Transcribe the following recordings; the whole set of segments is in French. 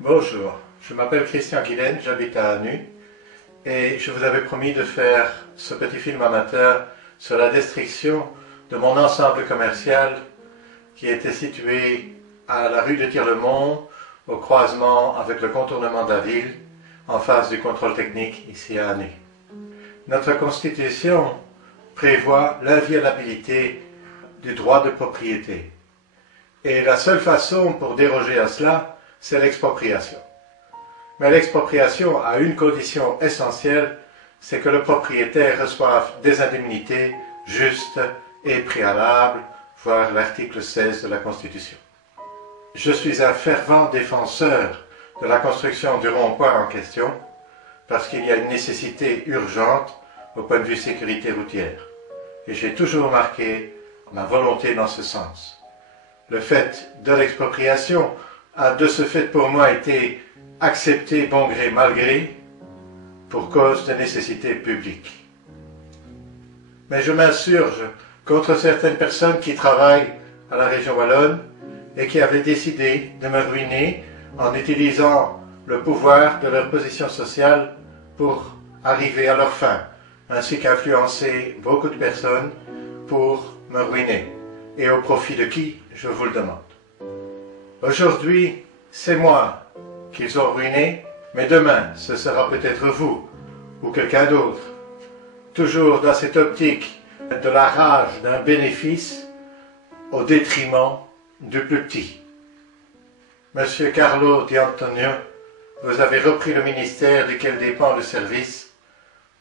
Bonjour, je m'appelle Christian Guilaine, j'habite à Anu et je vous avais promis de faire ce petit film amateur sur la destruction de mon ensemble commercial qui était situé à la rue de Tirlemont, au croisement avec le contournement de la ville, en face du contrôle technique ici à Anu. Notre Constitution prévoit l'inviolabilité du droit de propriété et la seule façon pour déroger à cela, c'est l'expropriation. Mais l'expropriation a une condition essentielle, c'est que le propriétaire reçoive des indemnités justes et préalables, voire l'article 16 de la Constitution. Je suis un fervent défenseur de la construction du rond-point en question, parce qu'il y a une nécessité urgente au point de vue sécurité routière. Et j'ai toujours marqué ma volonté dans ce sens. Le fait de l'expropriation a de ce fait pour moi été accepté bon gré mal gré pour cause de nécessité publique. Mais je m'insurge contre certaines personnes qui travaillent à la région wallonne et qui avaient décidé de me ruiner en utilisant le pouvoir de leur position sociale pour arriver à leur fin, ainsi qu'influencer beaucoup de personnes pour me ruiner. Et au profit de qui, je vous le demande. Aujourd'hui, c'est moi qu'ils ont ruiné, mais demain, ce sera peut-être vous ou quelqu'un d'autre. Toujours dans cette optique de la rage d'un bénéfice au détriment du plus petit. Monsieur Carlo Di Antonio, vous avez repris le ministère duquel dépend le service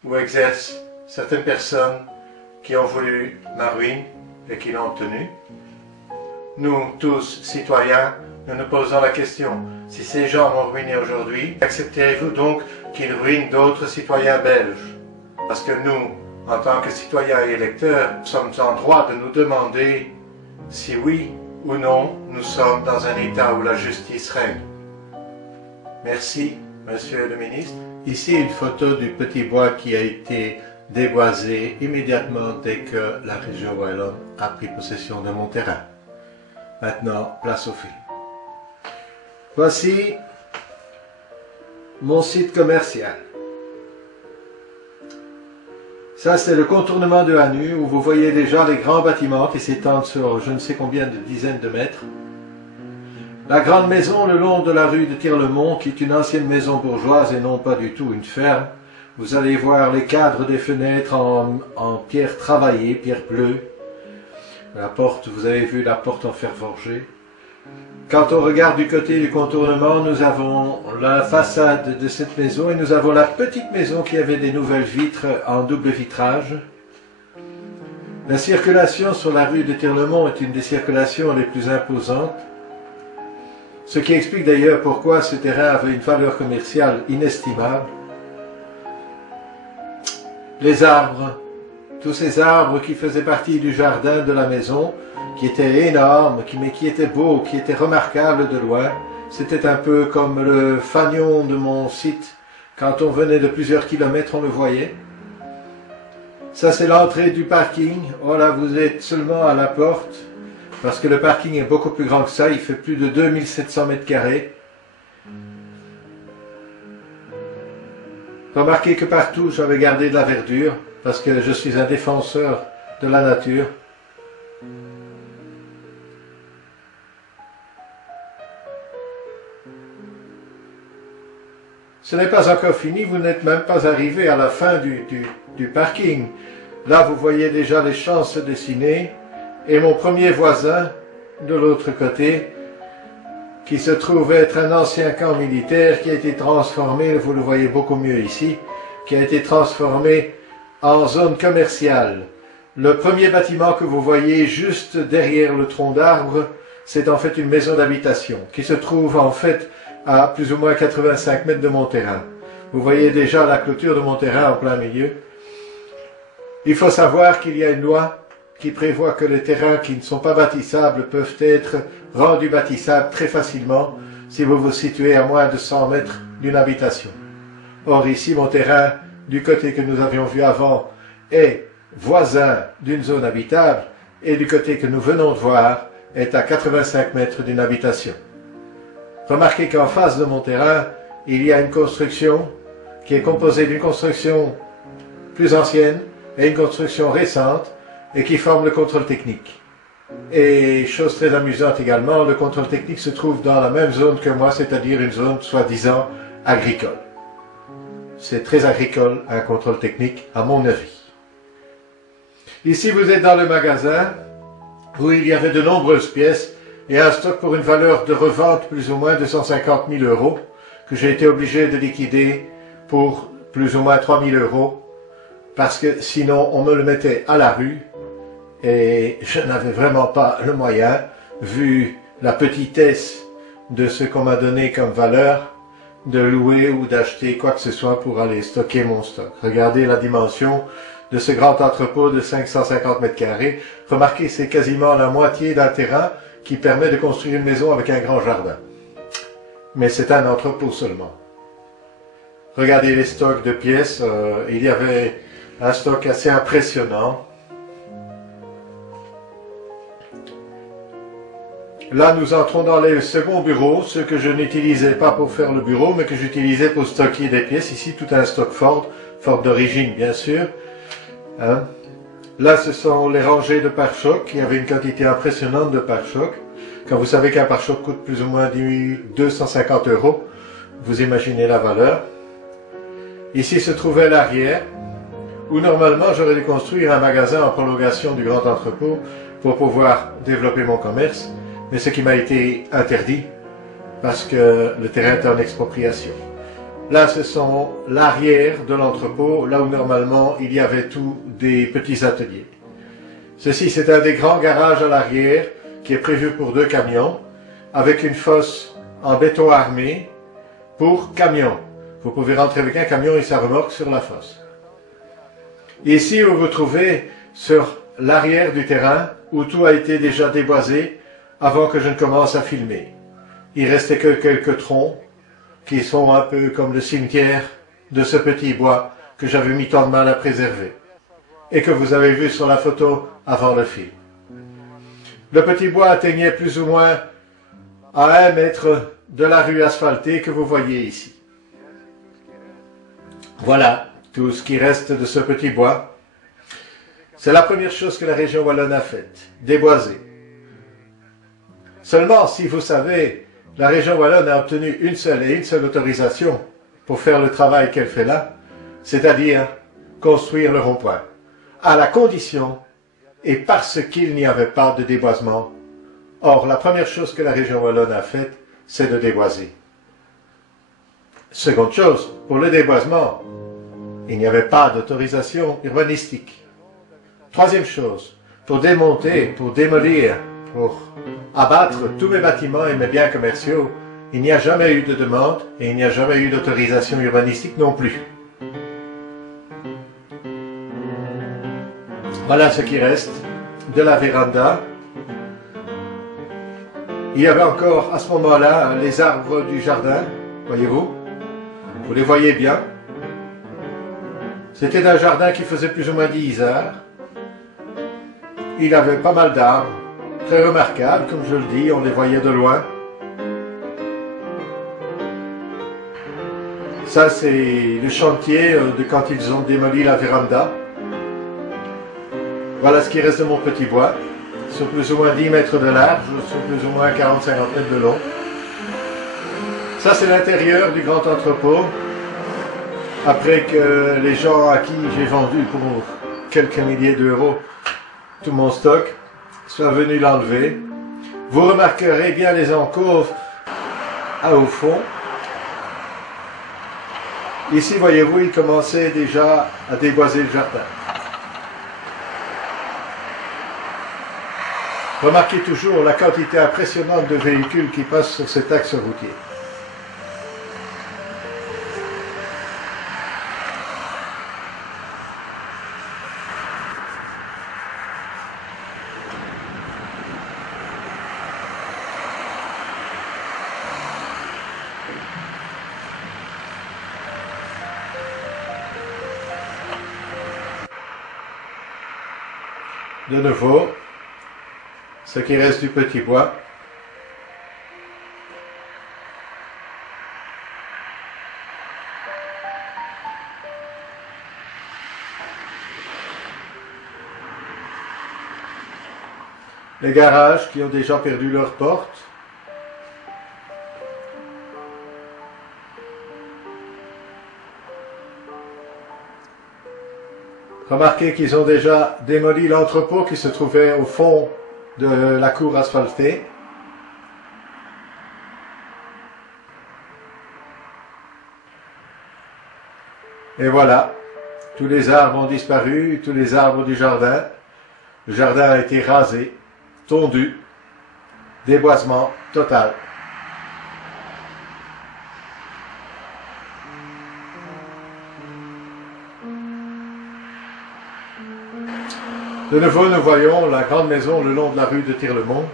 où exercent certaines personnes qui ont voulu ma ruine et qui l'ont obtenue. Nous, tous, citoyens, nous nous posons la question, si ces gens m'ont ruiné aujourd'hui, accepterez-vous donc qu'ils ruinent d'autres citoyens belges? Parce que nous, en tant que citoyens et électeurs, sommes en droit de nous demander si oui ou non nous sommes dans un état où la justice règne. Merci, monsieur le ministre. Ici une photo du petit bois qui a été déboisé immédiatement dès que la région wallonne a pris possession de mon terrain. Maintenant, place au film. Voici mon site commercial. Ça, c'est le contournement de Anu, où vous voyez déjà les grands bâtiments qui s'étendent sur je ne sais combien de dizaines de mètres. La grande maison le long de la rue de Tirlemont, qui est une ancienne maison bourgeoise et non pas du tout une ferme. Vous allez voir les cadres des fenêtres en pierre travaillée, pierre bleue. La porte, vous avez vu la porte en fer forgé. Quand on regarde du côté du contournement, nous avons la façade de cette maison et nous avons la petite maison qui avait des nouvelles vitres en double vitrage. La circulation sur la rue de Tirlemont est une des circulations les plus imposantes, ce qui explique d'ailleurs pourquoi ce terrain avait une valeur commerciale inestimable. Les arbres, tous ces arbres qui faisaient partie du jardin de la maison, qui était énorme, mais qui était beau, qui était remarquable de loin. C'était un peu comme le fanion de mon site. Quand on venait de plusieurs kilomètres, on le voyait. Ça, c'est l'entrée du parking. Voilà, vous êtes seulement à la porte, parce que le parking est beaucoup plus grand que ça. Il fait plus de 2700 mètres carrés. Remarquez que partout, j'avais gardé de la verdure, parce que je suis un défenseur de la nature. Ce n'est pas encore fini, vous n'êtes même pas arrivé à la fin du parking. Là, vous voyez déjà les champs se dessiner et mon premier voisin, de l'autre côté, qui se trouve être un ancien camp militaire qui a été transformé, vous le voyez beaucoup mieux ici, qui a été transformé en zone commerciale. Le premier bâtiment que vous voyez juste derrière le tronc d'arbre, c'est en fait une maison d'habitation qui se trouve en fait à plus ou moins 85 mètres de mon terrain. Vous voyez déjà la clôture de mon terrain en plein milieu. Il faut savoir qu'il y a une loi qui prévoit que les terrains qui ne sont pas bâtissables peuvent être rendus bâtissables très facilement si vous vous situez à moins de 100 mètres d'une habitation. Or ici, mon terrain, du côté que nous avions vu avant, est voisin d'une zone habitable et du côté que nous venons de voir est à 85 mètres d'une habitation. Remarquez qu'en face de mon terrain, il y a une construction qui est composée d'une construction plus ancienne et une construction récente et qui forme le contrôle technique. Et chose très amusante également, le contrôle technique se trouve dans la même zone que moi, c'est-à-dire une zone soi-disant agricole. C'est très agricole un contrôle technique à mon avis. Ici vous êtes dans le magasin où il y avait de nombreuses pièces et un stock pour une valeur de revente plus ou moins de 150 000 € que j'ai été obligé de liquider pour plus ou moins 3 000 € parce que sinon on me le mettait à la rue et je n'avais vraiment pas le moyen, vu la petitesse de ce qu'on m'a donné comme valeur, de louer ou d'acheter quoi que ce soit pour aller stocker mon stock. Regardez la dimension de ce grand entrepôt de 550 mètres carrés. Remarquez, c'est quasiment la moitié d'un terrain qui permet de construire une maison avec un grand jardin. Mais c'est un entrepôt seulement. Regardez les stocks de pièces, il y avait un stock assez impressionnant. Là, nous entrons dans le second bureau, ce que je n'utilisais pas pour faire le bureau, mais que j'utilisais pour stocker des pièces. Ici, tout un stock Ford d'origine, bien sûr. Hein? Là, ce sont les rangées de pare-chocs. Il y avait une quantité impressionnante de pare-chocs. Quand vous savez qu'un pare-choc coûte plus ou moins 250 €, vous imaginez la valeur. Ici se trouvait l'arrière, où normalement j'aurais dû construire un magasin en prolongation du grand entrepôt pour pouvoir développer mon commerce. Mais ce qui m'a été interdit, parce que le terrain est en expropriation. Là, ce sont l'arrière de l'entrepôt, là où normalement il y avait tous des petits ateliers. Ceci, c'est un des grands garages à l'arrière, qui est prévu pour 2 camions, avec une fosse en béton armé pour camions. Vous pouvez rentrer avec un camion et sa remorque sur la fosse. Ici, vous vous trouvez sur l'arrière du terrain, où tout a été déjà déboisé, avant que je ne commence à filmer. Il restait que quelques troncs qui sont un peu comme le cimetière de ce petit bois que j'avais mis tant de mal à préserver et que vous avez vu sur la photo avant le film. Le petit bois atteignait plus ou moins à 1 mètre de la rue asphaltée que vous voyez ici. Voilà tout ce qui reste de ce petit bois. C'est la première chose que la région wallonne a faite, déboiser. Seulement, si vous savez, la région wallonne a obtenu une seule autorisation pour faire le travail qu'elle fait là, c'est-à-dire construire le rond-point, à la condition et parce qu'il n'y avait pas de déboisement. Or, la première chose que la région wallonne a faite, c'est de déboiser. Seconde chose, pour le déboisement, il n'y avait pas d'autorisation urbanistique. Troisième chose, pour démonter, pour démolir, pour abattre tous mes bâtiments et mes biens commerciaux, il n'y a jamais eu de demande et il n'y a jamais eu d'autorisation urbanistique non plus. Voilà ce qui reste de la véranda. Il y avait encore à ce moment-là les arbres du jardin, voyez-vous. Vous les voyez bien. C'était un jardin qui faisait plus ou moins 10 heures. Il avait pas mal d'arbres, très remarquables, comme je le dis, on les voyait de loin. Ça, c'est le chantier de quand ils ont démoli la véranda. Voilà ce qui reste de mon petit bois, sur plus ou moins 10 mètres de large, sur plus ou moins 40-50 mètres de long. Ça, c'est l'intérieur du grand entrepôt, après que les gens à qui j'ai vendu pour quelques milliers d'euros tout mon stock soient venus l'enlever. Vous remarquerez bien les encôves au fond. Ici, voyez-vous, il commençait déjà à déboiser le jardin. Remarquez toujours la quantité impressionnante de véhicules qui passent sur cet axe routier. De nouveau, ce qui reste du petit bois. les garages qui ont déjà perdu leurs portes. Remarquez qu'ils ont déjà démoli l'entrepôt qui se trouvait au fond de la cour asphaltée. Et voilà, tous les arbres ont disparu, tous les arbres du jardin. Le jardin a été rasé, tondu, déboisement total. De nouveau, nous voyons la grande maison le long de la rue de Tirlemont.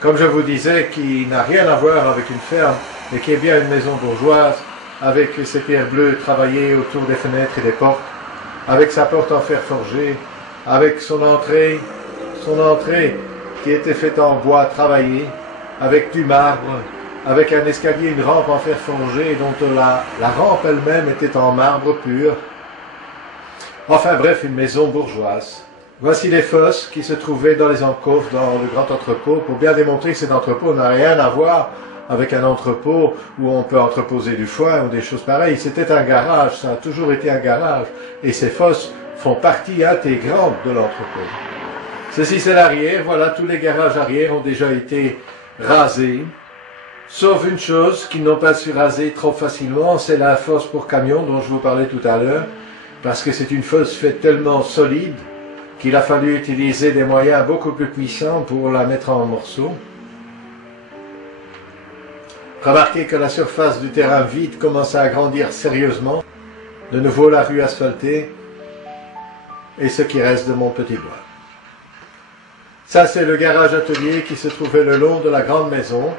Comme je vous disais, qui n'a rien à voir avec une ferme, mais qui est bien une maison bourgeoise, avec ses pierres bleues travaillées autour des fenêtres et des portes, avec sa porte en fer forgé, avec son entrée qui était faite en bois travaillé, avec du marbre, avec un escalier, une rampe en fer forgé, dont la rampe elle-même était en marbre pur. Enfin bref, une maison bourgeoise. Voici les fosses qui se trouvaient dans les encoffres, dans le grand entrepôt, pour bien démontrer que cet entrepôt n'a rien à voir avec un entrepôt où on peut entreposer du foin ou des choses pareilles. C'était un garage, ça a toujours été un garage. Et ces fosses font partie intégrante de l'entrepôt. Ceci c'est l'arrière, voilà, tous les garages arrière ont déjà été rasés. Sauf une chose qu'ils n'ont pas su raser trop facilement, c'est la fosse pour camion dont je vous parlais tout à l'heure. Parce que c'est une fosse faite tellement solide qu'il a fallu utiliser des moyens beaucoup plus puissants pour la mettre en morceaux. Remarquez que la surface du terrain vide commence à agrandir sérieusement. De nouveau la rue asphaltée et ce qui reste de mon petit bois. Ça c'est le garage atelier qui se trouvait le long de la grande maison.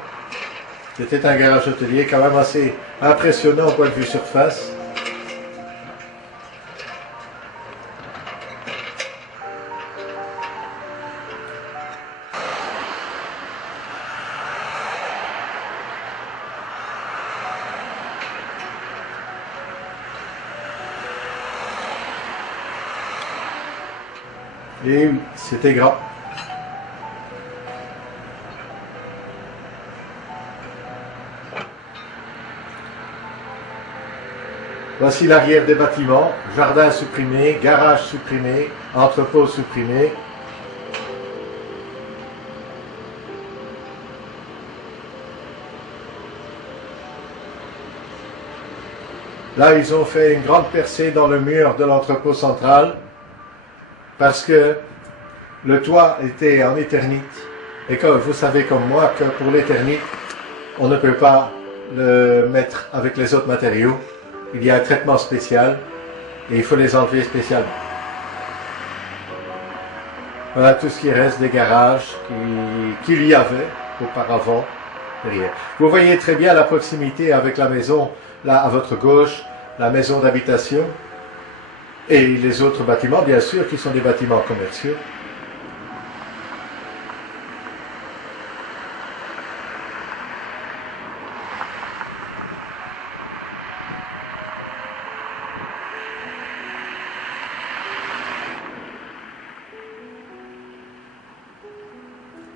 C'était un garage atelier quand même assez impressionnant au point de vue surface. Et oui, c'était grand. Voici l'arrière des bâtiments, jardin supprimé, garage supprimé, entrepôt supprimé. Là, ils ont fait une grande percée dans le mur de l'entrepôt central parce que le toit était en éternite. Et comme vous savez comme moi que pour l'éternite, on ne peut pas le mettre avec les autres matériaux. Il y a un traitement spécial et il faut les enlever spécialement. Voilà tout ce qui reste des garages qu'il y avait auparavant derrière. Vous voyez très bien la proximité avec la maison, là à votre gauche, la maison d'habitation et les autres bâtiments, bien sûr, qui sont des bâtiments commerciaux.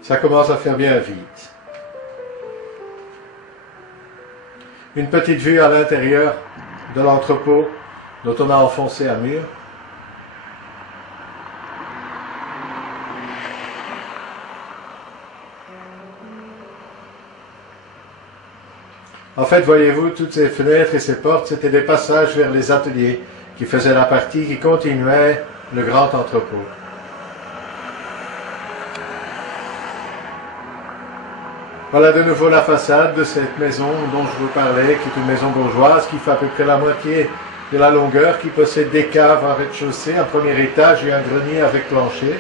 Ça commence à faire bien vite. Une petite vue à l'intérieur de l'entrepôt dont on a enfoncé un mur. En fait, voyez-vous, toutes ces fenêtres et ces portes, c'était des passages vers les ateliers qui faisaient la partie qui continuait le grand entrepôt. Voilà de nouveau la façade de cette maison dont je vous parlais, qui est une maison bourgeoise, qui fait à peu près la moitié de la longueur, qui possède des caves en rez-de-chaussée, un premier étage et un grenier avec plancher.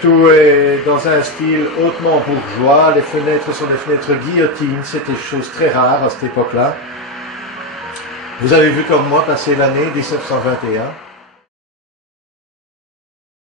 Tout est dans un style hautement bourgeois, les fenêtres sont des fenêtres guillotines, c'était une chose très rare à cette époque-là. Vous avez vu comme moi passer l'année 1721.